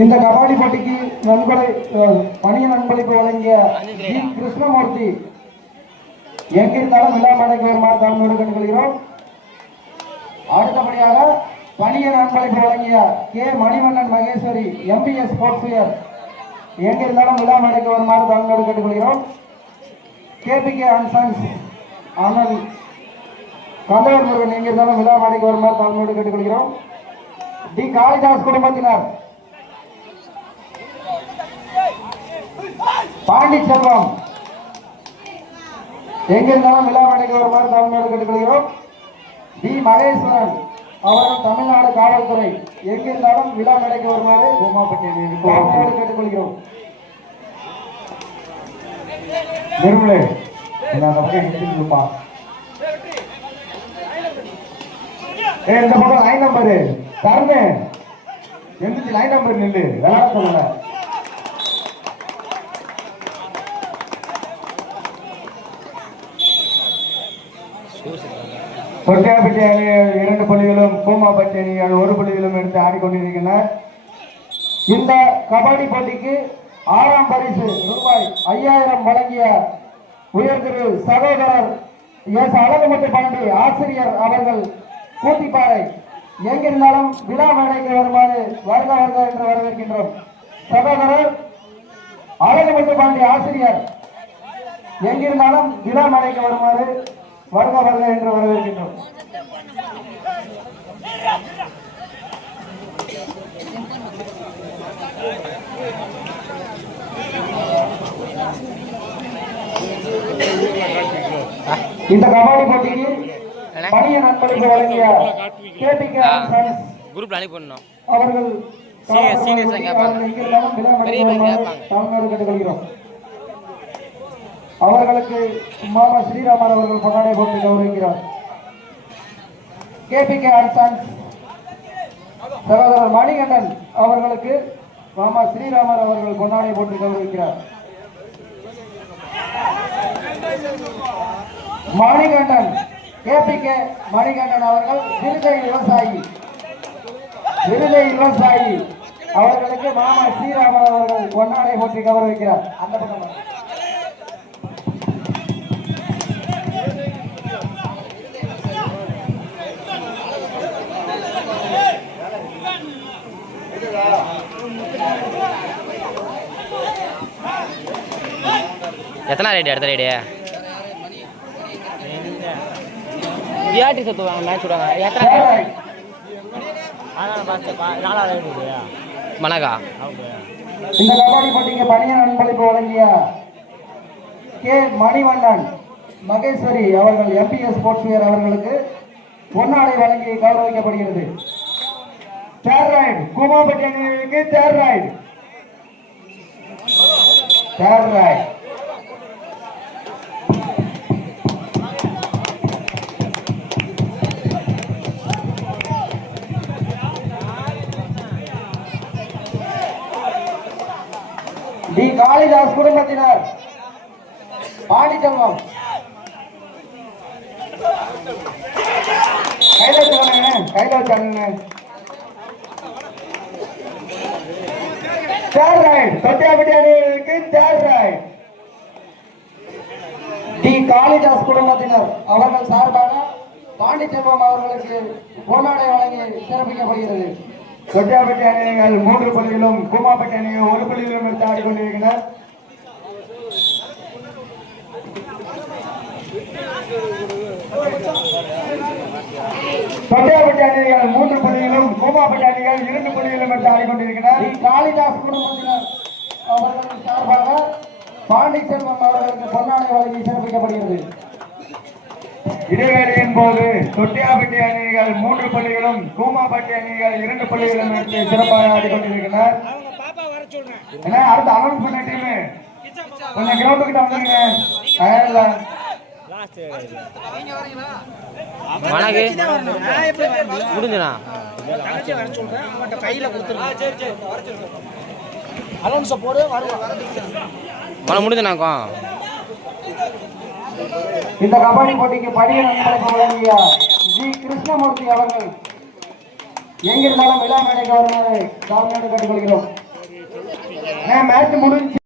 இந்த கபாடி போட்டிக்கு பணிய நண்பளிப்பு வழங்கிய ஜி கிருஷ்ணமூர்த்தி எங்கிருந்தாலும் விழா மேடைக்கு வருமாறு தாழ்மையோடு கேட்டுக்கொள்கிறோம். அடுத்தபடியாக பணிய நண்பளிப்பு வழங்கிய K Manivannan Maheswari MBS sports wear எங்கிருந்தாலும் விழா மேடைக்கு வருமாறு தாழ்மையோடு கேட்டுக்கொள்கிறோம். KPK அண்ட் சன்ஸ் அண்ணன் கந்தவர் முருகன் எங்கிருந்தாலும் விழா மேடைக்கு வருமாறு தாழ்மையோடு கேட்டுக்கொள்கிறோம். டி காளிதாஸ் குடும்பத்தினர் பாண்டி செல்வம் எங்கிருந்தாலும் விழா மேடைக்கு வருமாறு தாழ்மையோடு கேட்டுக்கொள்கிறோம். டி மகேஸ்வரன் அவர்கள் தமிழ்நாடு காவல்துறை எங்கிருந்தாலும் விழா மேடைக்கு வருமாறு தாழ்மையோடு கேட்டுக்கொள்கிறோம். நிர்மலே இந்த பக்கம் லைன் நம்பரு தருணு எந்திரிச்சு லைன் நம்பர் நின்று விளையாட சொல்லல. கொட்டியாப்பட்டி அணிகள் 2 புள்ளிகளும் கூமாப்பட்டி அணிகள் 1 புள்ளிகளும் எடுத்து ஆடிக்கொண்டிருக்கின்றனர். இந்த கபடி போட்டிக்கு 6ஆம் பரிசு ரூபாய் 5000 வழங்கிய உயர்திரு சகோதரர் எஸ் அழகுமுத்து பாண்டி ஆசிரியர் அவர்கள் கூத்திப்பாறை எங்கிருந்தாலும் விழா மேடைக்கு வருமாறு வருக வருக என்று வரவேற்கின்றோம். சகோதரர் அழகுமுத்து பாண்டி ஆசிரியர் எங்கிருந்தாலும் விழா மேடைக்கு வருமாறு வருக வருக என்று வரவேற்கின்றோம். இந்த கபாடி போட்டியில் பணிய நண்பர்களுக்கு வழங்கிய KPK அவர்கள் கேட்டுக்கொள்கிறோம். அவர்களுக்கு மாமா ஸ்ரீராமன் அவர்கள் பொன்னாடை போட்டி கௌரவிக்கிறார். KPK அண்ட் சன்ஸ் சகோதரர் மணிகண்டன் அவர்களுக்கு மாமா ஸ்ரீராமன் அவர்கள் பொன்னாடை போட்டி கௌரவிக்கிறார். மணிகண்டன் KPK மணிகண்டன் அவர்கள் விருதை விவசாயி அவர்களுக்கு மாமா ஸ்ரீராமன் அவர்கள் பொன்னாடை போட்டி கௌரவிக்கிறார். அந்த பக்கம் எத்தனை ரைடு அடுத்த ரைடு வியாட்டி சுற்றுவாங்க மேட்ச் விடுவாங்க. எத்தனை மனகா இந்த கபாடி போட்டிக்கு பணிய நண்பளிப்பு வழங்கிய கே மணிவண்ணன் மகேஸ்வரி அவர்கள் MBS ஸ்போர்ட்ஸ் வியர் அவர்களுக்கு பொன்னாடை வழங்கி கௌரவிக்கப்படுகிறது. தேர்ட் ரைட் கூமாப்பட்டி அணிக்கு தேர்ட் ரைட் டி காளிதாஸ் குடும்பத்தினர் பாண்டி செல்வம் கையில வச்சானுங்க. தேர்ட் ரைட் தொட்டியாப்பட்டி அணிக்கு தேர்ட் ரைட் டி காளிதாஸ் குடும்பத்தினர் அவர்கள் சார்பாக பாண்டி செல்வம் அவர்களுக்கு பொன்னாடை வழங்கி சிறப்பிக்கப்படுகிறது. தொட்டியாப்பட்டி அணிகள் 3 புள்ளிகளும் கூமாப்பட்டி அணிகள் 1 புள்ளிகளும் எடுத்து ஆடிக்கொண்டிருக்கின்றனர். தொட்டியாப்பட்டி அணிகள் 3 புள்ளிகளும் கூமாப்பட்டி அணிகள் 2 புள்ளிகளும் எடுத்து ஆடிக்கொண்டிருக்கிறார். காளிதாஸ் குடும்பத்தினர் அவர்கள் சார்பாக பாண்டி செல்வம் அவர்களுக்கு பொன்னாடை வழங்கி சிறப்பிக்கப்படுகிறது. இடைவேளையின் போது தொட்டியாப்பட்டி அணிகள் 3 புள்ளிகளும் கூமாப்பட்டி அணிகள் 2 புள்ளிகளும் எடுத்து சிறப்பாக ஆடிக்கொண்டிருக்கிறார். அடுத்த அனௌன்ஸ் பண்ண டீம் கொஞ்சம் கிரௌண்ட் கிட்ட வந்துருங்க. முடிஞ்சுனா முடிஞ்சுனாக்கா இந்த கபாடி போட்டிக்கு பணிய நண்பர்களுக்கு வழங்கிய ஜி கிருஷ்ணமூர்த்தி அவர்கள் எங்கிருந்தாலும் விழா மேடைக்கு வருமாறு தாழ்மையோடு கேட்டுக்கொள்கிறோம். மேட்ச் முடிஞ்சு